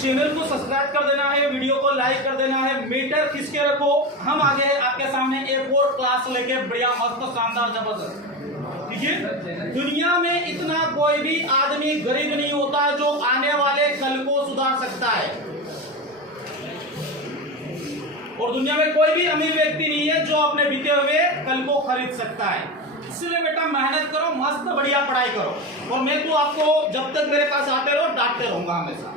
Channel को subscribe कर देना है, वीडियो को लाइक कर देना है, मीटर खींच के रखो। हम आगे आपके सामने एक और क्लास लेके बढ़िया मस्त शानदार जबरदस्त। ठीक है, दुनिया में इतना कोई भी आदमी गरीब नहीं होता जो आने वाले कल को सुधार सकता है, और दुनिया में कोई भी अमीर व्यक्ति नहीं है जो अपने बीते हुए कल को खरीद सकता है। इसलिए बेटा मेहनत करो, मस्त बढ़िया पढ़ाई करो, और मैं तो आपको जब तक मेरे पास आते रहो डांटते रहूंगा हमेशा।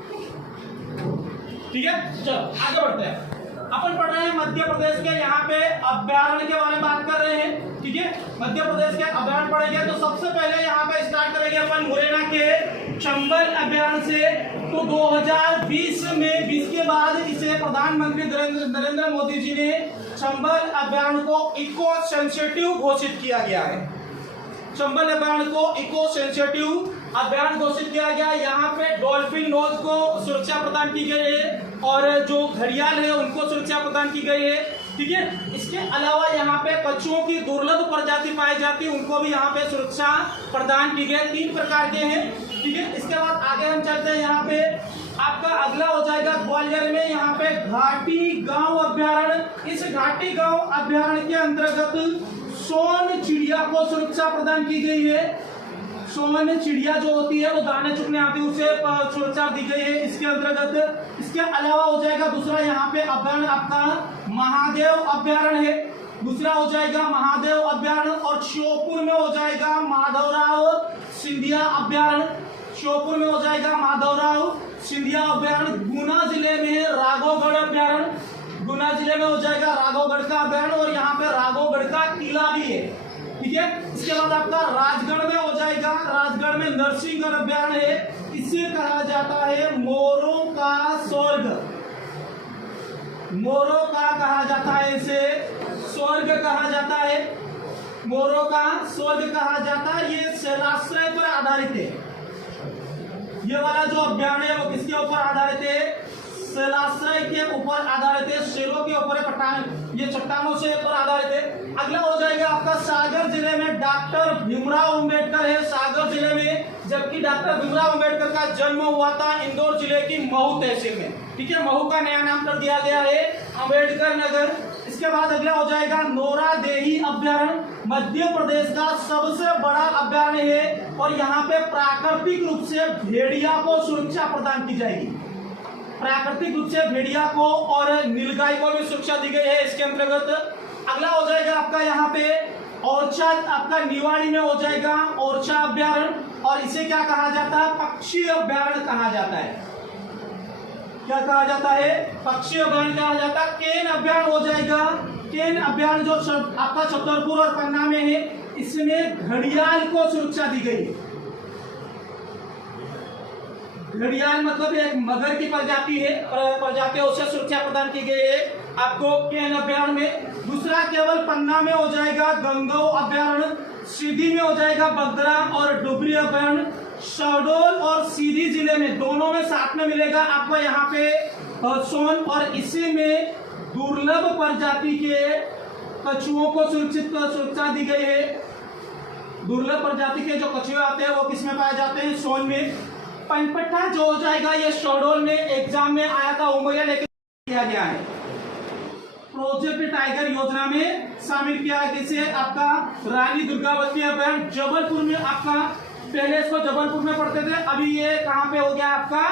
ठीक है, चलो आगे बढ़ते हैं। अपन पढ़ रहे हैं मध्य प्रदेश के यहाँ पे अभ्यारण्य के बारे में बात कर रहे हैं। ठीक है, मध्य प्रदेश के अभ्यारण्य पढ़ेंगे तो सबसे पहले यहाँ पे स्टार्ट करेंगे अपन मुरैना के चंबल अभ्यारण्य से। तो 2020 में 20 के बाद इसे प्रधानमंत्री नरेंद्र मोदी जी ने चंबल अभ्यारण्य को इको सेंसिटिव घोषित किया गया है। चंबल अभ्यारण्य को इको सेंसिटिव अभ्यारण्य घोषित किया गया। यहाँ पे डॉल्फिन नोज को सुरक्षा प्रदान की गई है, और जो घड़ियाल है उनको सुरक्षा प्रदान की गई है। ठीक है, इसके अलावा यहाँ पे कछुओं की दुर्लभ प्रजाति पाई जाती है, उनको भी यहाँ पे सुरक्षा प्रदान की गई। 3 प्रकार के हैं। ठीक है, इसके बाद आगे हम चलते हैं। यहाँ पे आपका अगला हो जाएगा ग्वालियर में यहाँ पे घाटी गांव अभ्यारण्य। इस घाटी गांव अभ्यारण्य के अंतर्गत सोन चिड़िया को सुरक्षा प्रदान की गई है। सोन चिड़िया जो होती है वो दाने चुगने आती है, उसे सुरक्षा दी गई है इसके अंतर्गत। इसके अलावा हो जाएगा दूसरा यहाँ पे अभ्यारण्य आपका महादेव अभ्यारण्य है। दूसरा हो जाएगा महादेव अभ्यारण्य, और श्योपुर में हो जाएगा माधवराव सिंधिया अभ्यारण्य। श्योपुर में हो जाएगा माधवराव सिंधिया अभ्यारण्य। गुना जिले में राघवगढ़ अभ्यारण्य, गुना जिले में हो जाएगा राघवगढ़ का अभ्यारण्य, और यहाँ पे राघवगढ़ का किला भी है। ठीक है, इसके बाद आपका राजगढ़ में हो जाएगा, राजगढ़ में नरसिंहगढ़ अभ्यारण्य है। इसे कहा जाता है मोरों का स्वर्ग। मोरों का कहा जाता है, इसे स्वर्ग कहा जाता है, मोरों का स्वर्ग कहा जाता है। ये शैलाश्रय पर आधारित है। ये वाला जो अभ्यारण्य है वो किसके ऊपर आधारित है? शैलाश्रय के ऊपर आधारित है, शेरों के ऊपर, ये चट्टानों से ऊपर आधारित है। अगला हो जाएगा आपका सागर जिले में डॉक्टर भीमराव अंबेडकर है, सागर जिले में, जबकि डॉक्टर भीमराव अंबेडकर का जन्म हुआ था इंदौर जिले की महू तहसील में। ठीक है, महू का नया नाम कर दिया गया है अंबेडकर नगर। इसके बाद अगला हो जाएगा नोरादेही अभ्यारण्य, मध्य प्रदेश का सबसे बड़ा अभ्यारण्य है, और यहाँ पे प्राकृतिक रूप से भेड़िया को सुरक्षा प्रदान की जाएगी। प्राकृतिक रूप से भेड़िया को और नीलगाय को भी सुरक्षा दी गई है इसके अंतर्गत। अगला हो जाएगा आपका यहाँ पे ओरछा, आपका निवाड़ी में हो जाएगा ओरछा अभ्यारण्य, और इसे क्या कहा जाता है? पक्षी अभ्यारण्य कहा जाता है। क्या कहा जाता है? पक्षी अभ्यारण्य कहा जाता है। केन अभ्यारण्य हो जाएगा, केन अभ्यारण्य जो आपका छतरपुर और पन्ना में है, इसमें घड़ियाल को सुरक्षा दी गई है। घड़ियाल मतलब एक मगर की प्रजाति है, प्रजाति उसे सुरक्षा प्रदान की गई है आपको केन अभ्यारण्य में। दूसरा केवल पन्ना में हो जाएगा गंगो अभ्यारण्य, सीधी में हो जाएगा बगरा और डुबरी अभ्यारण्य। शहडोल और सीधी जिले में, दोनों में साथ में मिलेगा आपको यहाँ पे सोन, और इसी में दुर्लभ प्रजाति के कछुओं को सुरक्षा दी गई है। दुर्लभ प्रजाति के जो कछुए आते हैं वो किसमें पाए जाते हैं? सोन में। पनपट्टा जो हो जाएगा ये शहडोल में एग्जाम में आया था, उमरिया लेकर किया गया है। प्रोजेक्ट टाइगर योजना में शामिल किया है। किसे? आपका रानी दुर्गावती अभ्यारण्य जबलपुर में। आपका पहले इसको जबलपुर में पढ़ते थे, अभी ये कहाँ पे हो गया आपका?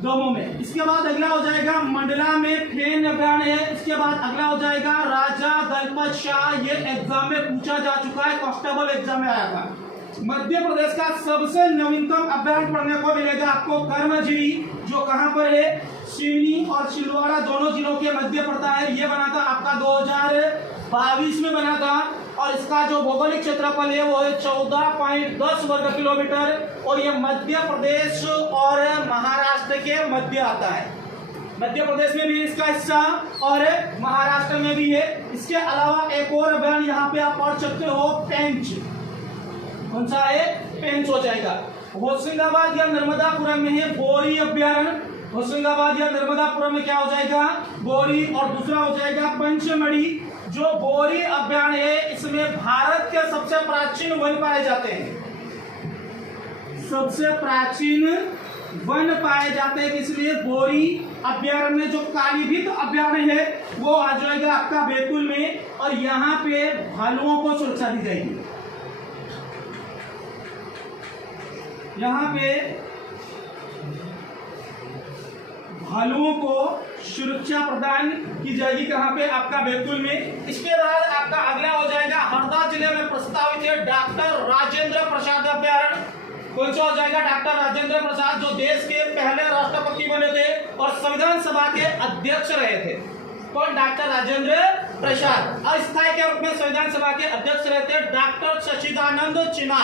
दमोह में। इसके बाद अगला हो जाएगा मंडला में फेन अभ्यारण्य है। इसके बाद अगला हो जाएगा राजा दलपत शाह, ये एग्जाम में पूछा जा चुका है, कांस्टेबल एग्जाम में आया था। मध्य प्रदेश का सबसे नवीनतम अभ्यारण्य पढ़ने को मिलेगा आपको कर्मजिरी, जो कहां पर है? सिवनी और छिंदवाड़ा दोनों जिलों के मध्य पड़ता है। ये बना था आपका 2022 में बना था, और इसका जो भौगोलिक क्षेत्रफल है वो है 14.10 वर्ग किलोमीटर, और ये मध्य प्रदेश और महाराष्ट्र के मध्य आता है। मध्य प्रदेश में भी इसका हिस्सा और महाराष्ट्र में भी है। इसके अलावा एक और अभ्यारण्य यहाँ पे आप पढ़ सकते हो, पेंच। कौन सा है? पेंच हो जाएगा। होशंगाबाद या नर्मदापुरम में है बोरी अभ्यारण्य। होशंगाबाद या नर्मदापुरम में क्या हो जाएगा? बोरी। और दूसरा हो जाएगा पंचमढ़ी, जो बोरी अभ्यारण्य है, इसमें भारत के सबसे प्राचीन वन पाए जाते हैं। सबसे प्राचीन वन पाए जाते हैं, इसलिए बोरी अभ्यारण्य में जो कालीभीत अभ्यारण्य है वो आ जाएगा आपका बैतूल में, और यहाँ पे भालुओं को सुरक्षा दी जाएगी। यहाँ पे भालुओं को सुरक्षा प्रदान की जाएगी, कहाँ पे? आपका बैतूल में। इसके बाद आपका अगला हो जाएगा हरदा जिले में प्रस्तावित है डॉक्टर राजेंद्र प्रसाद अभ्यारण्य। कौन सा हो जाएगा? डॉक्टर राजेंद्र प्रसाद, जो देश के पहले राष्ट्रपति बने थे और संविधान सभा के अध्यक्ष रहे थे। कौन? डॉक्टर राजेंद्र प्रसाद। अस्थायी के रूप में संविधान सभा के अध्यक्ष रहे थे डॉक्टर सच्चिदानंद चिन्हा।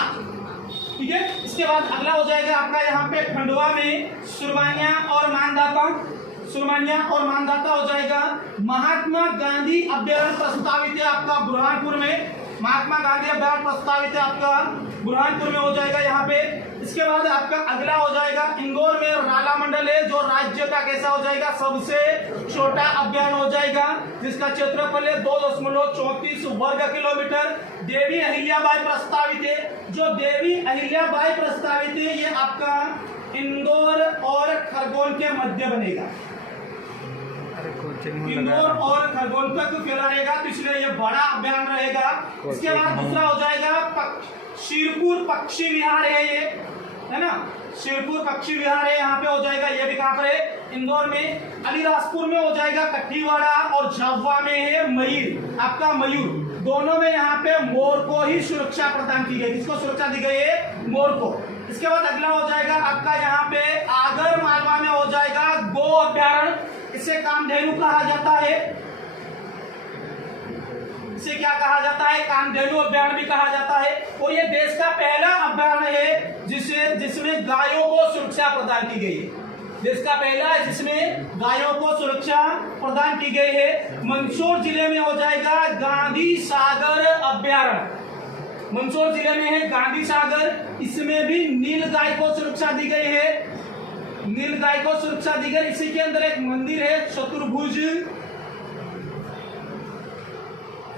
ठीक है। इसके बाद अगला हो जाएगा आपका यहाँ पे खंडवा में सुरमानिया और मानदाता हो जाएगा। महात्मा गांधी अभ्यारण्य प्रस्तावित है आपका बुरहानपुर में। महात्मा गांधी अभ्यारण्य प्रस्तावित है आपका बुरहानपुर में हो जाएगा यहाँ पे। इसके बाद आपका अगला हो जाएगा इंदौर में राला मंडल है, जो राज्य का कैसा हो जाएगा? सबसे छोटा अभ्यारण्य हो जाएगा, जिसका क्षेत्रफल है 2.34 वर्ग किलोमीटर। देवी अहिल्याबाई प्रस्तावित है, जो देवी अहिल्याबाई प्रस्तावित है ये आपका इंदौर और खरगोन के मध्य बनेगा। इंदौर और खरगोन तक फैला रहेगा, तो इसलिए ये बड़ा अभ्यारण्य रहेगा। इसके बाद दूसरा हो जाएगा शिरपुर पक्षी विहार है, ये है ना, शिरपुर पक्षी विहार है, यहाँ पे हो जाएगा। ये भी कहाँ पर है? इंदौर में। अलीराजपुर में हो जाएगा कठीवाड़ा, और झाबुआ में है मयूर, आपका मयूर। दोनों में यहाँ पे मोर को ही सुरक्षा प्रदान की गई। किसको सुरक्षा दी गई है? मोर को। इसके बाद अगला हो जाएगा आपका यहाँ पे आगर मालवा में हो जाएगा गो अभ्यारण्य। इसे कामधेनु कहा जाता है। इसे क्या कहा जाता है? कामधेनु अभ्यारण्य भी कहा जाता है। और ये देश का पहला अभ्यारण्य है जिसमें गायों को सुरक्षा प्रदान की गई है। देश का पहला है जिसमें गायों को सुरक्षा प्रदान की गई है। मंदसौर जिले में हो जाएगा गांधी सागर अभ्यारण्य। मंदसौर जिले में है गांधी सागर, इसमें भी नील गाय को सुरक्षा दी गई है। नील गाय को सुरक्षा दी गई। इसी के अंदर एक मंदिर है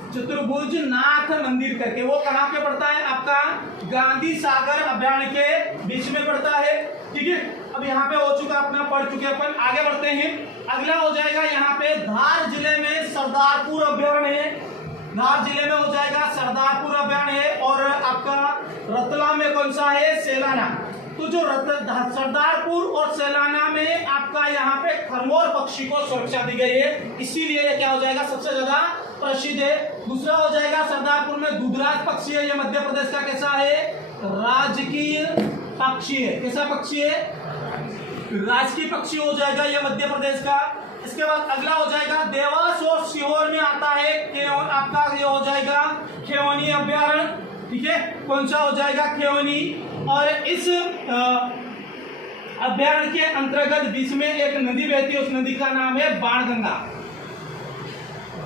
चतुर्भुज नाथ मंदिर करके, वो कहाँ पे पड़ता है? आपका गांधी सागर अभ्यारण्य के बीच में पड़ता है। ठीक है। अब यहाँ पे हो चुका, अपना पढ़ चुके अपन, आगे बढ़ते हैं। अगला हो जाएगा यहाँ पे धार जिले में सरदारपुर अभ्यारण्य है। धार जिले में हो जाएगा सरदारपुर अभ्यारण्य है। और आपका रतलाम में कौन सा है? सेलाना। तो जो सरदारपुर और सेलाना में आपका यहाँ पे खरमोर पक्षी को सुरक्षा दी गई है, इसीलिए ये क्या हो जाएगा? सबसे ज्यादा प्रसिद्ध है। दूसरा हो जाएगा सरदारपुर में दुधराज पक्षी है, ये मध्य प्रदेश का कैसा है? राजकीय पक्षी है। कैसा पक्षी है? राजकीय पक्षी हो जाएगा ये मध्य प्रदेश का। इसके बाद अगला हो जाएगा देवास और सीहोर में आता है आपका ये हो जाएगा खेवनी अभ्यारण्य। ठीक है। कौन सा हो जाएगा? खेवनी। और इस अभ्यारण्य के अंतर्गत बीच में एक नदी बहती है, उस नदी का नाम है बाणगंगा।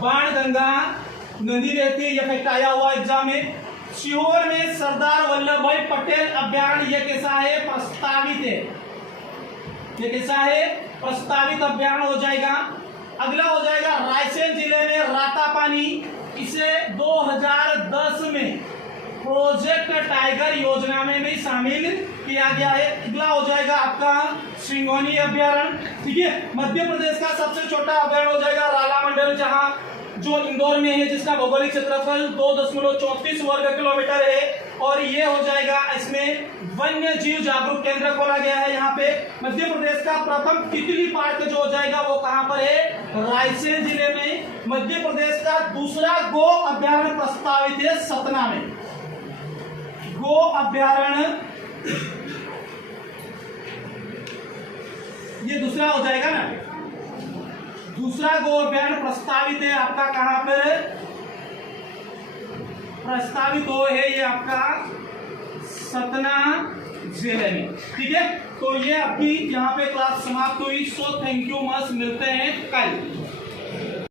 बाणगंगा नदी बहती है, यह फैक्ट आया हुआ एग्जाम में। सीहोर में सरदार वल्लभ भाई पटेल अभ्यारण्य, ये कैसा है? प्रस्तावित है। ये कैसा है? प्रस्तावित अभ्यारण्य हो जाएगा। अगला हो जाएगा रायसेन जिले में रातापानी, इसे 2010 में प्रोजेक्ट टाइगर योजना में भी शामिल किया गया है। अगला हो जाएगा आपका सिंगोनी अभ्यारण्य। ठीक है। मध्य प्रदेश का सबसे छोटा अभ्यारण्य हो जाएगा राला मंडल, जहां जो इंदौर में है, जिसका भौगोलिक क्षेत्रफल 2.34 वर्ग किलोमीटर है। और ये हो जाएगा, इसमें वन्य जीव जागरूक केंद्र खोला गया है। यहाँ पे मध्य प्रदेश का प्रथम तितली पार्क जो हो जाएगा वो कहाँ पर है? रायसेन जिले में। मध्य प्रदेश का दूसरा गो अभ्यारण्य प्रस्तावित है सतना में। गो अभ्यारण्य ये दूसरा हो जाएगा ना। दूसरा गो अभ्यारण्य प्रस्तावित है आपका कहां पर? प्रस्तावित हो है ये आपका सतना जिले में। ठीक है। तो ये आपकी यहाँ पे क्लास समाप्त हुई। सो थैंक यू मच, मिलते हैं कल।